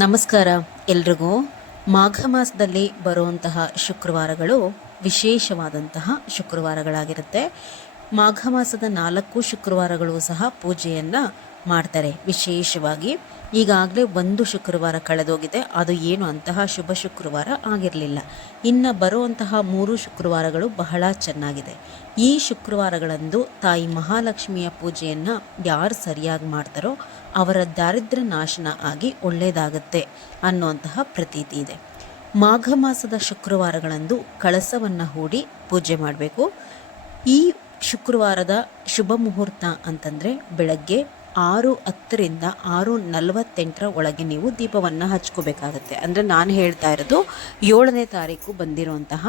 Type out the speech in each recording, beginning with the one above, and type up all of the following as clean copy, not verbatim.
ನಮಸ್ಕಾರ ಎಲ್ರಿಗೂ. ಮಾಘ ಮಾಸದಲ್ಲಿ ಬರುವಂತಹ ಶುಕ್ರವಾರಗಳು ವಿಶೇಷವಾದಂತಹ ಶುಕ್ರವಾರಗಳಾಗಿರುತ್ತೆ. ಮಾಘ ಮಾಸದ 4 ಶುಕ್ರವಾರಗಳು ಸಹ ಪೂಜೆಯನ್ನು ಮಾಡ್ತಾರೆ ವಿಶೇಷವಾಗಿ. ಈಗಾಗಲೇ ಒಂದು ಶುಕ್ರವಾರ ಕಳೆದೋಗಿದೆ, ಅದು ಏನು ಅಂತಹ ಶುಭ ಶುಕ್ರವಾರ ಆಗಿರಲಿಲ್ಲ. ಇನ್ನು ಬರುವಂತಹ 3 ಶುಕ್ರವಾರಗಳು ಬಹಳ ಚೆನ್ನಾಗಿದೆ. ಈ ಶುಕ್ರವಾರಗಳಂದು ತಾಯಿ ಮಹಾಲಕ್ಷ್ಮಿಯ ಪೂಜೆಯನ್ನು ಯಾರು ಸರಿಯಾಗಿ ಮಾಡ್ತಾರೋ ಅವರ ದಾರಿದ್ರ್ಯ ನಾಶನ ಆಗಿ ಒಳ್ಳೆಯದಾಗುತ್ತೆ ಅನ್ನುವಂತಹ ಪ್ರತೀತಿ ಇದೆ. ಮಾಘ ಮಾಸದ ಶುಕ್ರವಾರಗಳಂದು ಕಳಸವನ್ನು ಹೂಡಿ ಪೂಜೆ ಮಾಡಬೇಕು. ಈ ಶುಕ್ರವಾರದ ಶುಭ ಮುಹೂರ್ತ ಅಂತಂದರೆ ಬೆಳಗ್ಗೆ 6:10ರಿಂದ 6:48 ಒಳಗೆ ನೀವು ದೀಪವನ್ನು ಹಚ್ಕೋಬೇಕಾಗತ್ತೆ. ಅಂದರೆ ನಾನು ಹೇಳ್ತಾ ಇರೋದು 7ನೇ ತಾರೀಕು ಬಂದಿರುವಂತಹ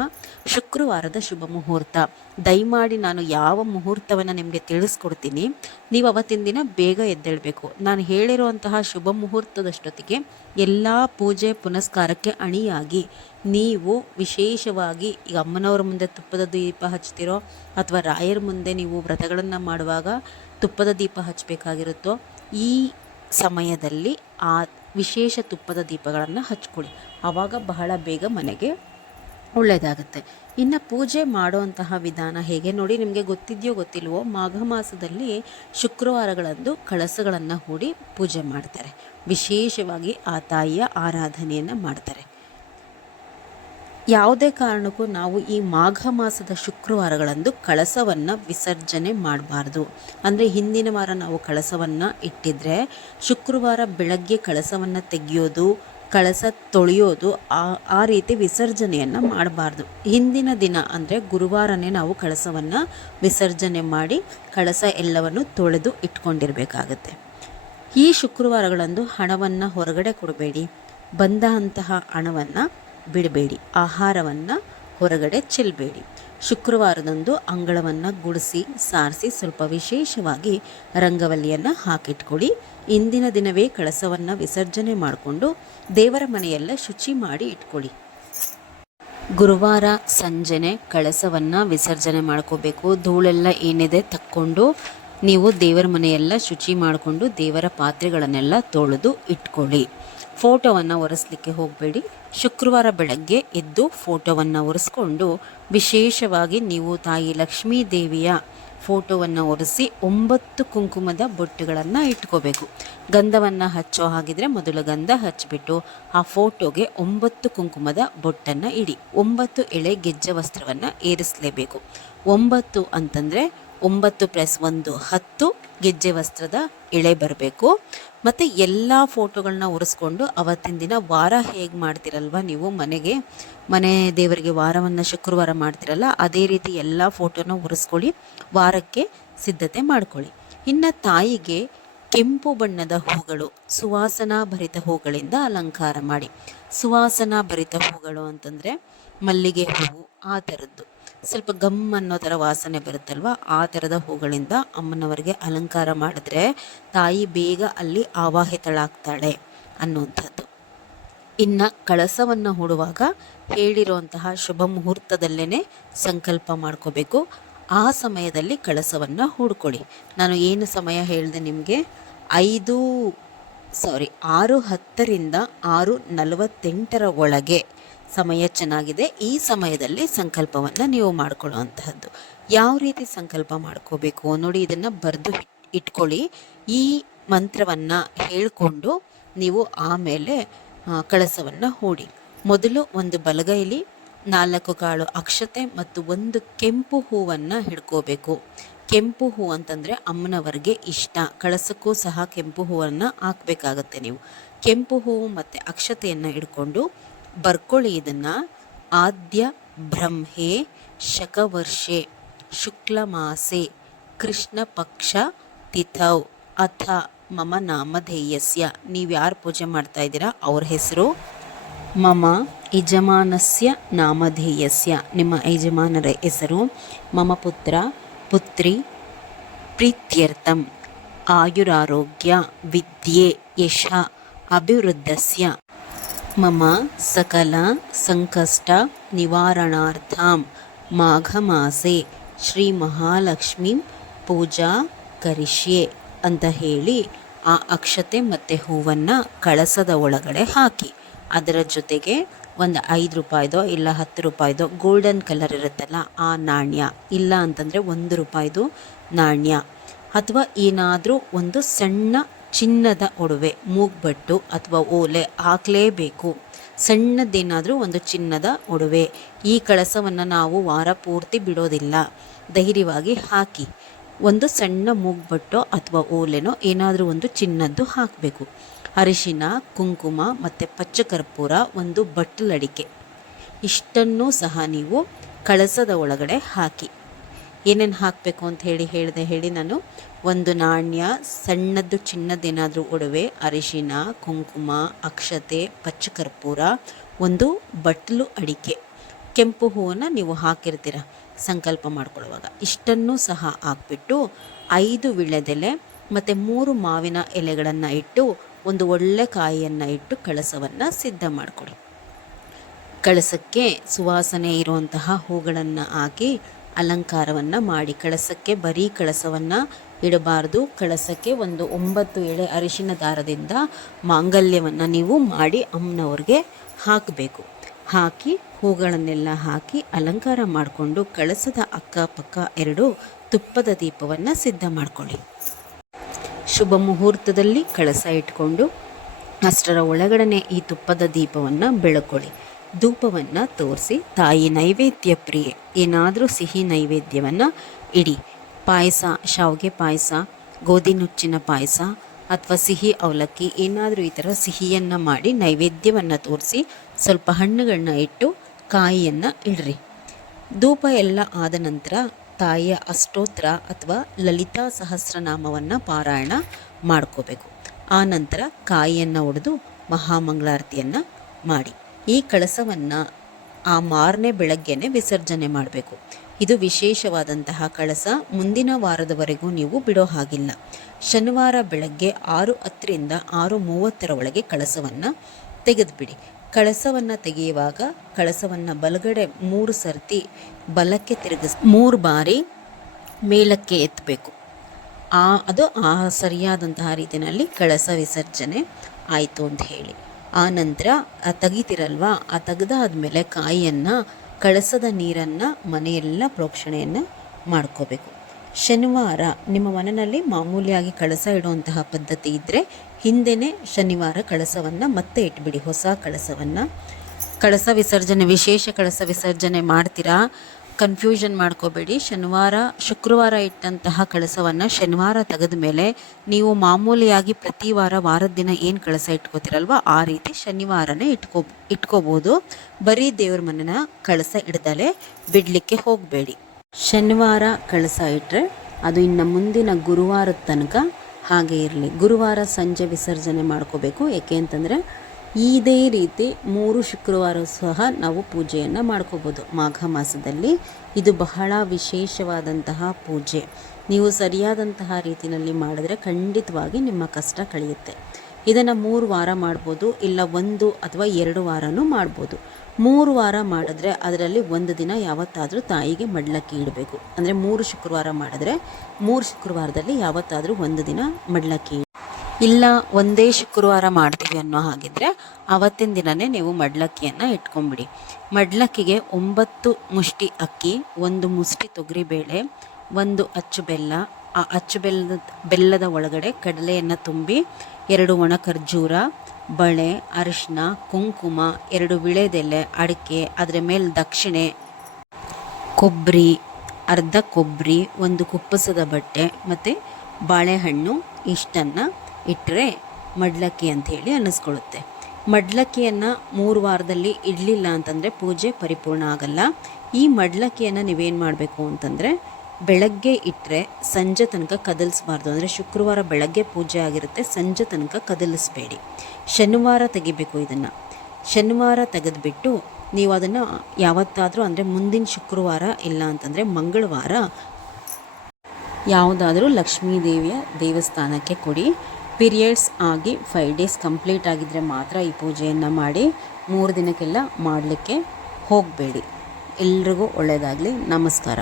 ಶುಕ್ರವಾರದ ಶುಭ ಮುಹೂರ್ತ. ದಯಮಾಡಿ ನಾನು ಯಾವ ಮುಹೂರ್ತವನ್ನು ನಿಮಗೆ ತಿಳಿಸ್ಕೊಡ್ತೀನಿ, ನೀವು ಅವತ್ತಿನ ದಿನ ಬೇಗ ಎದ್ದೇಳಬೇಕು. ನಾನು ಹೇಳಿರುವಂತಹ ಶುಭ ಮುಹೂರ್ತದಷ್ಟೊತ್ತಿಗೆ ಎಲ್ಲ ಪೂಜೆ ಪುನಸ್ಕಾರಕ್ಕೆ ಅಣಿಯಾಗಿ ನೀವು ವಿಶೇಷವಾಗಿ ಈಗ ಅಮ್ಮನವ್ರ ಮುಂದೆ ತುಪ್ಪದ ದೀಪ ಹಚ್ತಿರೋ ಅಥವಾ ರಾಯರ ಮುಂದೆ ನೀವು ವ್ರತಗಳನ್ನು ಮಾಡುವಾಗ ತುಪ್ಪದ ದೀಪ ಹಚ್ಚಬೇಕಾಗಿರುತ್ತೋ ಈ ಸಮಯದಲ್ಲಿ ಆ ವಿಶೇಷ ತುಪ್ಪದ ದೀಪಗಳನ್ನು ಹಚ್ಕೊಳ್ಳಿ. ಆವಾಗ ಬಹಳ ಬೇಗ ಮನೆಗೆ ಒಳ್ಳೆಯದಾಗುತ್ತೆ. ಇನ್ನು ಪೂಜೆ ಮಾಡುವಂತಹ ವಿಧಾನ ಹೇಗೆ ನೋಡಿ, ನಿಮಗೆ ಗೊತ್ತಿದೆಯೋ ಗೊತ್ತಿಲ್ವೋ, ಮಾಘ ಮಾಸದಲ್ಲಿ ಶುಕ್ರವಾರಗಳಂದು ಕಳಸಗಳನ್ನು ಹೂಡಿ ಪೂಜೆ ಮಾಡ್ತಾರೆ. ವಿಶೇಷವಾಗಿ ಆ ತಾಯಿಯ ಆರಾಧನೆಯನ್ನು ಮಾಡ್ತಾರೆ. ಯಾವುದೇ ಕಾರಣಕ್ಕೂ ನಾವು ಈ ಮಾಘ ಮಾಸದ ಶುಕ್ರವಾರಗಳಂದು ಕಳಸವನ್ನು ವಿಸರ್ಜನೆ ಮಾಡಬಾರ್ದು. ಅಂದರೆ ಹಿಂದಿನ ವಾರ ನಾವು ಕಳಸವನ್ನು ಇಟ್ಟಿದ್ರೆ ಶುಕ್ರವಾರ ಬೆಳಗ್ಗೆ ಕಳಸವನ್ನು ತೆಗೆಯೋದು, ಕಳಸ ತೊಳೆಯೋದು, ಆ ರೀತಿ ವಿಸರ್ಜನೆಯನ್ನು ಮಾಡಬಾರ್ದು. ಹಿಂದಿನ ದಿನ ಅಂದರೆ ಗುರುವಾರನೇ ನಾವು ಕಳಸವನ್ನು ವಿಸರ್ಜನೆ ಮಾಡಿ ಕಳಸ ಎಲ್ಲವನ್ನು ತೊಳೆದು ಇಟ್ಕೊಂಡಿರಬೇಕಾಗತ್ತೆ. ಈ ಶುಕ್ರವಾರಗಳಂದು ಹಣವನ್ನು ಹೊರಗಡೆ ಕೊಡಬೇಡಿ, ಬಂದಂತಹ ಹಣವನ್ನು ಬಿಡಬೇಡಿ, ಆಹಾರವನ್ನು ಹೊರಗಡೆ ಚೆಲ್ಲಬೇಡಿ. ಶುಕ್ರವಾರದಂದು ಅಂಗಳವನ್ನು ಗುಡಿಸಿ ಸಾರಿಸಿ ಸ್ವಲ್ಪ ವಿಶೇಷವಾಗಿ ರಂಗವಲ್ಲಿಯನ್ನು ಹಾಕಿಟ್ಕೊಳ್ಳಿ. ಇಂದಿನ ದಿನವೇ ಕಳಸವನ್ನು ವಿಸರ್ಜನೆ ಮಾಡಿಕೊಂಡು ದೇವರ ಮನೆಯೆಲ್ಲ ಶುಚಿ ಮಾಡಿ ಇಟ್ಕೊಳ್ಳಿ. ಗುರುವಾರ ಸಂಜೆನೆ ಕಳಸವನ್ನು ವಿಸರ್ಜನೆ ಮಾಡ್ಕೋಬೇಕು. ಧೂಳೆಲ್ಲ ಏನಿದೆ ತಕ್ಕೊಂಡು ನೀವು ದೇವರ ಮನೆಯೆಲ್ಲ ಶುಚಿ ಮಾಡಿಕೊಂಡು ದೇವರ ಪಾತ್ರೆಗಳನ್ನೆಲ್ಲ ತೊಳೆದು ಇಟ್ಕೊಳ್ಳಿ. ಫೋಟೋವನ್ನು ಒರೆಸ್ಲಿಕ್ಕೆ ಹೋಗಬೇಡಿ. ಶುಕ್ರವಾರ ಬೆಳಗ್ಗೆ ಎದ್ದು ಫೋಟೋವನ್ನು ಒರೆಸ್ಕೊಂಡು ವಿಶೇಷವಾಗಿ ನೀವು ತಾಯಿ ಲಕ್ಷ್ಮೀ ದೇವಿಯ ಫೋಟೋವನ್ನು ಒರೆಸಿ 9 ಕುಂಕುಮದ ಬೊಟ್ಟುಗಳನ್ನು ಇಟ್ಕೋಬೇಕು. ಗಂಧವನ್ನು ಹಚ್ಚೋ ಹಾಗಿದ್ರೆ ಮೊದಲು ಗಂಧ ಹಚ್ಚಿಬಿಟ್ಟು ಆ ಫೋಟೋಗೆ 9 ಕುಂಕುಮದ ಬೊಟ್ಟನ್ನು ಇಡಿ. 9 ಎಳೆ ಗೆಜ್ಜೆ ವಸ್ತ್ರವನ್ನು ಏರಿಸಲೇಬೇಕು. 9 ಅಂತಂದರೆ 9 + 1 10 ಗೆಜ್ಜೆ ವಸ್ತ್ರದ ಎಳೆ ಬರಬೇಕು. ಮತ್ತು ಎಲ್ಲ ಫೋಟೋಗಳನ್ನ ಒರೆಸ್ಕೊಂಡು ಅವತ್ತಿನ ದಿನ ವಾರ ಹೇಗೆ ಮಾಡ್ತಿರಲ್ವ ನೀವು ಮನೆ ದೇವರಿಗೆ ವಾರವನ್ನು ಶುಕ್ರವಾರ ಮಾಡ್ತಿರಲ್ಲ, ಅದೇ ರೀತಿ ಎಲ್ಲ ಫೋಟೋನ ಒರೆಸ್ಕೊಳ್ಳಿ. ವಾರಕ್ಕೆ ಸಿದ್ಧತೆ ಮಾಡ್ಕೊಳ್ಳಿ. ಇನ್ನು ತಾಯಿಗೆ ಕೆಂಪು ಬಣ್ಣದ ಹೂಗಳು, ಸುವಾಸನಾ ಭರಿತ ಹೂಗಳಿಂದ ಅಲಂಕಾರ ಮಾಡಿ. ಸುವಾಸನಾ ಭರಿತ ಹೂಗಳು ಅಂತಂದರೆ ಮಲ್ಲಿಗೆ ಹೂವು, ಆ ಥರದ್ದು ಸ್ವಲ್ಪ ಗಮ್ ಅನ್ನೋ ಥರ ವಾಸನೆ ಬರುತ್ತಲ್ವ, ಆ ಥರದ ಹೂಗಳಿಂದ ಅಮ್ಮನವರಿಗೆ ಅಲಂಕಾರ ಮಾಡಿದ್ರೆ ತಾಯಿ ಬೇಗ ಅಲ್ಲಿ ಆವಾಹಿತಳಾಗ್ತಾಳೆ ಅನ್ನುವಂಥದ್ದು. ಇನ್ನು ಕಳಸವನ್ನು ಹೂಡುವಾಗ ಹೇಳಿರುವಂತಹ ಶುಭ ಮುಹೂರ್ತದಲ್ಲೇ ಸಂಕಲ್ಪ ಮಾಡ್ಕೋಬೇಕು. ಆ ಸಮಯದಲ್ಲಿ ಕಳಸವನ್ನು ಹೂಡ್ಕೊಳ್ಳಿ. ನಾನು ಏನು ಸಮಯ ಹೇಳಿದೆ ನಿಮಗೆ, 6:10ರಿಂದ 6:48 ಒಳಗೆ ಸಮಯ ಚೆನ್ನಾಗಿದೆ. ಈ ಸಮಯದಲ್ಲಿ ಸಂಕಲ್ಪವನ್ನು ನೀವು ಮಾಡ್ಕೊಳ್ಳುವಂತಹದ್ದು. ಯಾವ ರೀತಿ ಸಂಕಲ್ಪ ಮಾಡ್ಕೋಬೇಕು ನೋಡಿ, ಇದನ್ನು ಬರೆದು ಇಟ್ಕೊಳ್ಳಿ. ಈ ಮಂತ್ರವನ್ನು ಹೇಳಿಕೊಂಡು ನೀವು ಆಮೇಲೆ ಕಳಸವನ್ನು ಹೂಡಿ. ಮೊದಲು ಒಂದು ಬಲಗೈಲಿ 4 ಕಾಳು ಅಕ್ಷತೆ ಮತ್ತು 1 ಕೆಂಪು ಹೂವನ್ನು ಹಿಡ್ಕೋಬೇಕು. ಕೆಂಪು ಹೂ ಅಂತಂದರೆ ಅಮ್ಮನವರಿಗೆ ಇಷ್ಟ. ಕಳಸಕ್ಕೂ ಸಹ ಕೆಂಪು ಹೂವನ್ನು ಹಾಕಬೇಕಾಗತ್ತೆ. ನೀವು ಕೆಂಪು ಹೂವು ಮತ್ತು ಅಕ್ಷತೆಯನ್ನು ಹಿಡ್ಕೊಂಡು ಬರ್ಕೊಳ್ಳಿ. ಇದನ್ನು ಆದ್ಯ ಬ್ರಹ್ಮೆ ಶಕವರ್ಷೆ ಶುಕ್ಲಮಾಸೆ ಕೃಷ್ಣ ಪಕ್ಷ ತಿಥೌ ಅಥ ಮಮ ನಾಮಧೇಯಸ್ಯ. ನೀವು ಯಾರು ಪೂಜೆ ಮಾಡ್ತಾ ಇದ್ದೀರಾ ಅವ್ರ ಹೆಸರು, ಮಮ ಯಜಮಾನಸ್ಯ ನಾಮಧೇಯಸ್ಯ, ನಿಮ್ಮ ಯಜಮಾನರ ಹೆಸರು, ಮಮ ಪುತ್ರ ಪುತ್ರಿ ಪ್ರೀತ್ಯರ್ಥಂ ಆಯುರಾರೋಗ್ಯ ವಿದ್ಯೆ ಯಶ ಅಭಿವೃದ್ಧಸ್ಯ ಮಮ ಸಕಲ ಸಂಕಷ್ಟ ನಿವಾರಣಾರ್ಥಂ ಮಾಘಮಾಸೆ ಶ್ರೀ ಮಹಾಲಕ್ಷ್ಮೀ ಪೂಜಾ ಕರಿಷ್ಯೆ ಅಂತ ಹೇಳಿ ಆ ಅಕ್ಷತೆ ಮತ್ತು ಹೂವನ್ನು ಕಳಸದ ಒಳಗಡೆ ಹಾಕಿ. ಅದರ ಜೊತೆಗೆ ಒಂದು 5 ರೂಪಾಯಿದೋ ಇಲ್ಲ 10 ರೂಪಾಯಿದೋ ಗೋಲ್ಡನ್ ಕಲರ್ ಇರುತ್ತಲ್ಲ ಆ ನಾಣ್ಯ, ಇಲ್ಲ ಅಂತಂದರೆ 1 ರೂಪಾಯಿದು ನಾಣ್ಯ, ಅಥವಾ ಏನಾದರೂ ಒಂದು ಸಣ್ಣ ಚಿನ್ನದ ಒಡವೆ, ಮೂಗ್ಬಟ್ಟು ಅಥವಾ ಓಲೆ ಹಾಕಲೇಬೇಕು. ಸಣ್ಣದೇನಾದರೂ ಒಂದು ಚಿನ್ನದ ಒಡವೆ. ಈ ಕಳಸವನ್ನು ನಾವು ವಾರ ಪೂರ್ತಿ ಬಿಡೋದಿಲ್ಲ, ಧೈರ್ಯವಾಗಿ ಹಾಕಿ. ಒಂದು ಸಣ್ಣ ಮೂಗ್ಬಟ್ಟೋ ಅಥವಾ ಓಲೆನೋ ಏನಾದರೂ ಒಂದು ಚಿನ್ನದ್ದು ಹಾಕಬೇಕು. ಅರಿಶಿನ, ಕುಂಕುಮ ಮತ್ತು ಪಚ್ಚಕರ್ಪೂರ, ಒಂದು ಬಟ್ಟಲಡಿಕೆ, ಇಷ್ಟನ್ನೂ ಸಹ ನೀವು ಕಳಸದ ಒಳಗಡೆ ಹಾಕಿ. ಏನೇನು ಹಾಕಬೇಕು ಅಂತ ಹೇಳಿದೆ ನಾನು. ಒಂದು ನಾಣ್ಯ, ಸಣ್ಣದ್ದು ಚಿನ್ನದ್ದೇನಾದರೂ ಒಡವೆ, ಅರಿಶಿನ, ಕುಂಕುಮ, ಅಕ್ಷತೆ, ಪಚ್ಚಕರ್ಪೂರ, ಒಂದು ಬಟ್ಟಲು ಅಡಿಕೆ, ಕೆಂಪು ಹೂವನ್ನು ನೀವು ಹಾಕಿರ್ತೀರ ಸಂಕಲ್ಪ ಮಾಡ್ಕೊಳ್ಳುವಾಗ. ಇಷ್ಟನ್ನೂ ಸಹ ಹಾಕ್ಬಿಟ್ಟು 5 ವಿಳ್ಯದೆಲೆ ಮತ್ತು 3 ಮಾವಿನ ಎಲೆಗಳನ್ನು ಇಟ್ಟು ಒಂದು ಒಳ್ಳೆ ಕಾಯಿಯನ್ನು ಇಟ್ಟು ಕಳಸವನ್ನು ಸಿದ್ಧ ಮಾಡಿಕೊಡಿ. ಕಳಸಕ್ಕೆ ಸುವಾಸನೆ ಇರುವಂತಹ ಹೂಗಳನ್ನು ಹಾಕಿ ಅಲಂಕಾರವನ್ನು ಮಾಡಿ. ಕಳಸಕ್ಕೆ ಬರೀ ಕಳಸವನ್ನು ಇಡಬಾರ್ದು. ಕಳಸಕ್ಕೆ ಒಂದು 9 ಎಳೆ ಅರಿಶಿನ ದಾರದಿಂದ ಮಾಂಗಲ್ಯವನ್ನು ನೀವು ಮಾಡಿ ಅಮ್ಮನವ್ರಿಗೆ ಹಾಕಬೇಕು. ಹಾಕಿ ಹೂಗಳನ್ನೆಲ್ಲ ಹಾಕಿ ಅಲಂಕಾರ ಮಾಡಿಕೊಂಡು ಕಳಸದ ಅಕ್ಕಪಕ್ಕ 2 ತುಪ್ಪದ ದೀಪವನ್ನು ಸಿದ್ಧ ಮಾಡಿಕೊಳ್ಳಿ. ಶುಭ ಮುಹೂರ್ತದಲ್ಲಿ ಕಳಸ ಇಟ್ಕೊಂಡು ಅಷ್ಟರ ಒಳಗಡೆ ಈ ತುಪ್ಪದ ದೀಪವನ್ನು ಬೆಳಕೊಳ್ಳಿ. ಧೂಪವನ್ನು ತೋರಿಸಿ ತಾಯಿ ನೈವೇದ್ಯ ಪ್ರಿಯೆ, ಏನಾದರೂ ಸಿಹಿ ನೈವೇದ್ಯವನ್ನು ಇಡಿ. ಪಾಯಸ, ಶಾವಿಗೆ ಪಾಯಸ, ಗೋಧಿ ನುಚ್ಚಿನ ಪಾಯಸ ಅಥವಾ ಸಿಹಿ ಅವಲಕ್ಕಿ, ಏನಾದರೂ ಈ ಥರ ಸಿಹಿಯನ್ನು ಮಾಡಿ ನೈವೇದ್ಯವನ್ನು ತೋರಿಸಿ ಸ್ವಲ್ಪ ಹಣ್ಣುಗಳನ್ನ ಇಟ್ಟು ಕಾಯಿಯನ್ನು ಇಡ್ರಿ. ಧೂಪ ಎಲ್ಲ ಆದ ನಂತರ ತಾಯಿಯ ಅಷ್ಟೋತ್ರ ಅಥವಾ ಲಲಿತಾ ಸಹಸ್ರನಾಮವನ್ನು ಪಾರಾಯಣ ಮಾಡ್ಕೋಬೇಕು. ಆ ನಂತರ ಕಾಯಿಯನ್ನು ಒಡೆದು ಮಹಾಮಂಗಳಾರತಿಯನ್ನು ಮಾಡಿ ಈ ಕಳಸವನ್ನು ಆ ಮಾರನೇ ಬೆಳಗ್ಗೆನೆ ವಿಸರ್ಜನೆ ಮಾಡಬೇಕು. ಇದು ವಿಶೇಷವಾದಂತಹ ಕಳಸ. ಮುಂದಿನ ವಾರದವರೆಗೂ ನೀವು ಬಿಡೋ ಹಾಗಿಲ್ಲ. ಶನಿವಾರ ಬೆಳಗ್ಗೆ 6:10ರಿಂದ 6:30 ಒಳಗೆ ಕಳಸವನ್ನು ತೆಗೆದುಬಿಡಿ. ಕಳಸವನ್ನು ತೆಗೆಯುವಾಗ ಕಳಸವನ್ನು ಬಲಗಡೆ 3 ಸರ್ತಿ ಬಲಕ್ಕೆ ತಿರುಗಿಸಿ 3 ಬಾರಿ ಮೇಲಕ್ಕೆ ಎತ್ತಬೇಕು. ಅದು ಸರಿಯಾದಂತಹ ರೀತಿಯಲ್ಲಿ ಕಳಸ ವಿಸರ್ಜನೆ ಆಯಿತು ಅಂತ ಹೇಳಿ. ಆ ನಂತರ ತೆಗಿತಿರಲ್ವ, ತೆಗೆದಾದ್ಮೇಲೆ ಕಾಯಿಯನ್ನು, ಕಳಸದ ನೀರನ್ನು ಮನೆಯೆಲ್ಲ ಪ್ರೋಕ್ಷಣೆಯನ್ನು ಮಾಡ್ಕೋಬೇಕು. ಶನಿವಾರ ನಿಮ್ಮ ಮನೆಯಲ್ಲಿ ಮಾಮೂಲಿಯಾಗಿ ಕಳಸ ಇಡುವಂತಹ ಪದ್ಧತಿ ಇದ್ದರೆ ಹಿಂದೆಯೇ ಶನಿವಾರ ಕಳಸವನ್ನು ಮತ್ತೆ ಇಟ್ಬಿಡಿ, ಹೊಸ ಕಳಸವನ್ನು. ಕಳಸ ವಿಸರ್ಜನೆ, ವಿಶೇಷ ಕಳಸ ವಿಸರ್ಜನೆ ಮಾಡ್ತೀರಾ, ಕನ್ಫ್ಯೂಷನ್ ಮಾಡ್ಕೋಬೇಡಿ. ಶುಕ್ರವಾರ ಇಟ್ಟಂತಹ ಕಳಸವನ್ನು ಶನಿವಾರ ತೆಗೆದ ಮೇಲೆ ನೀವು ಮಾಮೂಲಿಯಾಗಿ ಪ್ರತಿ ವಾರದ ದಿನ ಏನು ಕಳಸ ಇಟ್ಕೋತಿರಲ್ವ ಆ ರೀತಿ ಶನಿವಾರನೇ ಇಟ್ಕೋಬೋದು. ಬರೀ ದೇವ್ರ ಮನೆಯ ಕಳಸ ಇಡ್ದಲೇ ಬಿಡಲಿಕ್ಕೆ ಹೋಗಬೇಡಿ. ಶನಿವಾರ ಕಳಸ ಇಟ್ಟರೆ ಅದು ಇನ್ನು ಮುಂದಿನ ಗುರುವಾರದ ತನಕ ಹಾಗೆ ಇರಲಿ. ಗುರುವಾರ ಸಂಜೆ ವಿಸರ್ಜನೆ ಮಾಡ್ಕೋಬೇಕು. ಏಕೆ ಅಂತಂದರೆ ಇದೇ ರೀತಿ 3 ಶುಕ್ರವಾರ ಸಹ ನಾವು ಪೂಜೆಯನ್ನು ಮಾಡ್ಕೋಬೋದು ಮಾಘ ಮಾಸದಲ್ಲಿ. ಇದು ಬಹಳ ವಿಶೇಷವಾದಂತಹ ಪೂಜೆ. ನೀವು ಸರಿಯಾದಂತಹ ರೀತಿಯಲ್ಲಿ ಮಾಡಿದ್ರೆ ಖಂಡಿತವಾಗಿ ನಿಮ್ಮ ಕಷ್ಟ ಕಳೆಯುತ್ತೆ. ಇದನ್ನು 3 ವಾರ ಮಾಡ್ಬೋದು, ಇಲ್ಲ 1 ಅಥವಾ 2 ವಾರನೂ ಮಾಡ್ಬೋದು. 3 ವಾರ ಮಾಡಿದ್ರೆ ಅದರಲ್ಲಿ 1 ದಿನ ಯಾವತ್ತಾದರೂ ತಾಯಿಗೆ ಮಡ್ಲಕ್ಕಿ ಇಡಬೇಕು. ಅಂದರೆ 3 ಶುಕ್ರವಾರ ಮಾಡಿದ್ರೆ 3 ಶುಕ್ರವಾರದಲ್ಲಿ ಯಾವತ್ತಾದರೂ 1 ದಿನ ಮಡ್ಲಕ್ಕಿ. ಇಲ್ಲ ಒಂದೇ ಶುಕ್ರವಾರ ಮಾಡ್ತೀವಿ ಅನ್ನೋ ಹಾಗಿದ್ರೆ ಆವತ್ತಿನ ದಿನವೇ ನೀವು ಮಡ್ಲಕ್ಕಿಯನ್ನು ಇಟ್ಕೊಂಬಿಡಿ. ಮಡ್ಲಕ್ಕಿಗೆ 9 ಮುಷ್ಟಿ ಅಕ್ಕಿ, 1 ಮುಷ್ಟಿ ತೊಗರಿಬೇಳೆ, 1 ಅಚ್ಚು ಬೆಲ್ಲ. ಆ ಅಚ್ಚು ಬೆಲ್ಲದ ಒಳಗಡೆ ಕಡಲೆಯನ್ನು ತುಂಬಿ 2 ಒಣ ಖರ್ಜೂರ, ಬಳೆ, ಅರಿಶಿನ, ಕುಂಕುಮ, 2 ವಿಳೆದೆಲೆ, ಅಡಿಕೆ, ಅದರ ಮೇಲೆ ದಕ್ಷಿಣೆ, ಕೊಬ್ಬರಿ, ಅರ್ಧ ಕೊಬ್ಬರಿ, 1 ಕುಪ್ಪಸದ ಬಟ್ಟೆ ಮತ್ತು ಬಾಳೆಹಣ್ಣು, ಇಷ್ಟನ್ನು ಇಟ್ಟರೆ ಮಡ್ಲಕ್ಕಿ ಅಂಥೇಳಿ ಅನ್ನಿಸ್ಕೊಳ್ಳುತ್ತೆ. ಮಡ್ಲಕ್ಕಿಯನ್ನು 3 ವಾರದಲ್ಲಿ ಇಡಲಿಲ್ಲ ಅಂತಂದರೆ ಪೂಜೆ ಪರಿಪೂರ್ಣ ಆಗಲ್ಲ. ಈ ಮಡ್ಲಕ್ಕಿಯನ್ನು ನೀವೇನು ಮಾಡಬೇಕು ಅಂತಂದರೆ ಬೆಳಗ್ಗೆ ಇಟ್ಟರೆ ಸಂಜೆ ತನಕ ಕದಲಿಸ್ಬಾರ್ದು. ಅಂದರೆ ಶುಕ್ರವಾರ ಬೆಳಗ್ಗೆ ಪೂಜೆ ಆಗಿರುತ್ತೆ, ಸಂಜೆ ತನಕ ಕದಲಿಸ್ಬೇಡಿ. ಶನಿವಾರ ತೆಗಿಬೇಕು. ಇದನ್ನು ಶನಿವಾರ ತೆಗೆದುಬಿಟ್ಟು ನೀವು ಅದನ್ನು ಯಾವತ್ತಾದರೂ, ಅಂದರೆ ಮುಂದಿನ ಶುಕ್ರವಾರ ಇಲ್ಲ ಅಂತಂದರೆ ಮಂಗಳವಾರ ಯಾವುದಾದ್ರೂ ಲಕ್ಷ್ಮೀ ದೇವಿಯ ದೇವಸ್ಥಾನಕ್ಕೆ ಕೊಡಿ. ಪೀರಿಯಡ್ಸ್ ಆಗಿ 5 ಡೇಸ್ ಕಂಪ್ಲೀಟ್ ಆಗಿದ್ದರೆ ಮಾತ್ರ ಈ ಪೂಜೆಯನ್ನು ಮಾಡಿ. 3 ದಿನಕ್ಕೆಲ್ಲ ಮಾಡಲಿಕ್ಕೆ ಹೋಗಬೇಡಿ. ಎಲ್ರಿಗೂ ಒಳ್ಳೆಯದಾಗಲಿ. ನಮಸ್ಕಾರ.